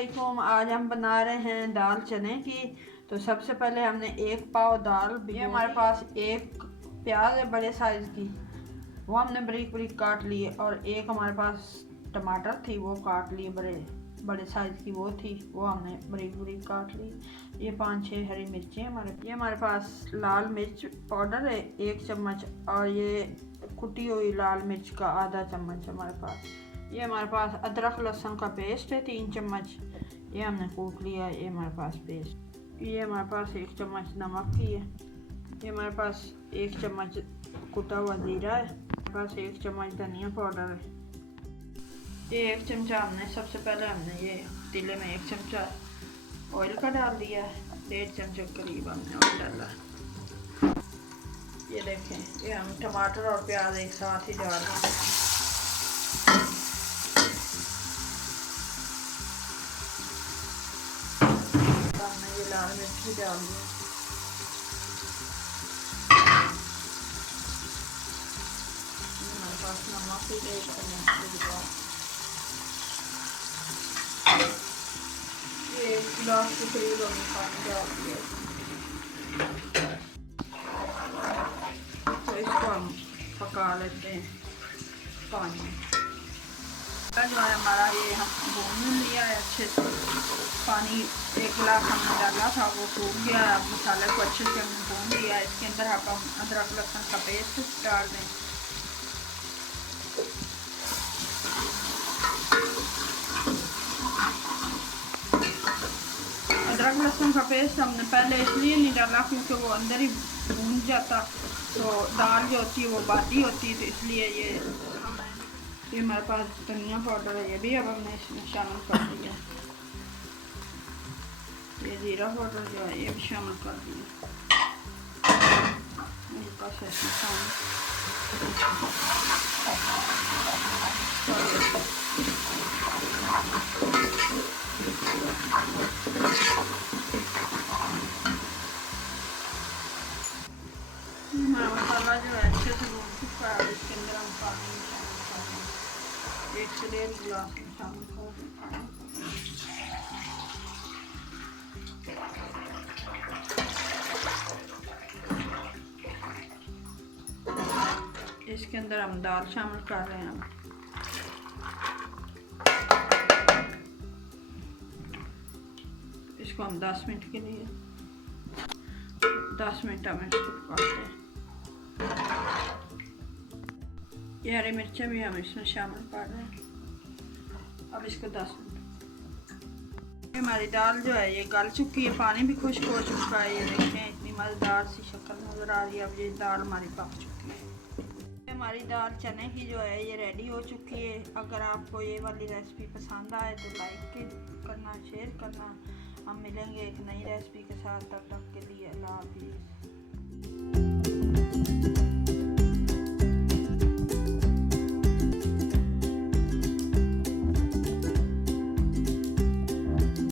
वालेकुम। आज हम बना रहे हैं दाल चने की। तो सबसे पहले हमने एक पाव दाल, ये हमारे पास एक प्याज है बड़े साइज़ की, वो हमने बारीक बारीक काट लिए, और एक हमारे पास टमाटर थी वो काट लिए, बड़े साइज़ की वो थी, वो हमने बारीक बारीक काट ली। ये 5-6 हरी मिर्चें हमारे पास लाल मिर्च पाउडर है 1 चम्मच, और ये कुटी हुई लाल मिर्च का आधा चम्मच हमारे पास। ये हमारे पास अदरक लहसुन का पेस्ट है 3 चम्मच, ये हमने कूट लिया। ये हमारे पास पेस्ट, ये हमारे पास 1 चम्मच नमक की है। ये हमारे पास 1 चम्मच कुटा हुआ जीरा है। हमारे पास 1 चम्मच धनिया पाउडर है। ये 1 चमचा सबसे पहले हमने ये पतीले में 1 चमचा ऑयल का डाल दिया है। 1.5 चमचे करीब हमने ऑयल डाला। ये देखें, ये हम टमाटर और प्याज एक साथ ही डाल रहे हैं। हमने ये लाल मिर्च भी डाल दिया। हमारे पास नमक भी 1 चम्मच, ये 1 गिलास के करीब हमने पानी डाल दिया। तो इसको हम पका लेते हैं पानी का जो है हमारा, ये हम भून लिया है अच्छे से। पानी 1 गिलास हमने डाला था वो सूख गया। अब मसाले को अच्छे से हमने भून लिया। इसके अंदर हम अदरक लहसुन का पेस्ट डाल दें। अदरक लहसुन का पेस्ट हमने पहले इसलिए नहीं डाला क्योंकि वो अंदर ही भून जाता, तो दाल जो होती है वो बादी होती है, तो इसलिए ये हमारे पास धनिया पाउडर है, ये भी अब हमने इसमें शामिल कर दिया। ये जीरा पाउडर जो है ये भी शामिल कर दिया। हमारा मसाला जो है अच्छे से भून चुका है। इसके अंदर हम पानी शामिल कर दें, 1 से 1.5 गिलास में शामिल कर दें। इसके अंदर हम दाल शामिल कर रहे हैं। इसको हम 10 मिनट के लिए 10 मिनट हम इसको पकाते हैं। ये हरी मिर्चें भी हम इसमें शामिल कर रहे हैं। अब इसको 10 मिनट। हमारी दाल जो है ये गल चुकी है, पानी भी खुश्क हो चुका है। ये देखें, इतनी मज़ेदार सी शक्ल नज़र आ रही है। अब ये दाल हमारी पक चुकी है। हमारी दाल चने की जो है ये रेडी हो चुकी है। अगर आपको ये वाली रेसिपी पसंद आए तो लाइक करना, शेयर करना। हम मिलेंगे एक नई रेसिपी के साथ, तब तक के लिए अल्लाह हाफिज़।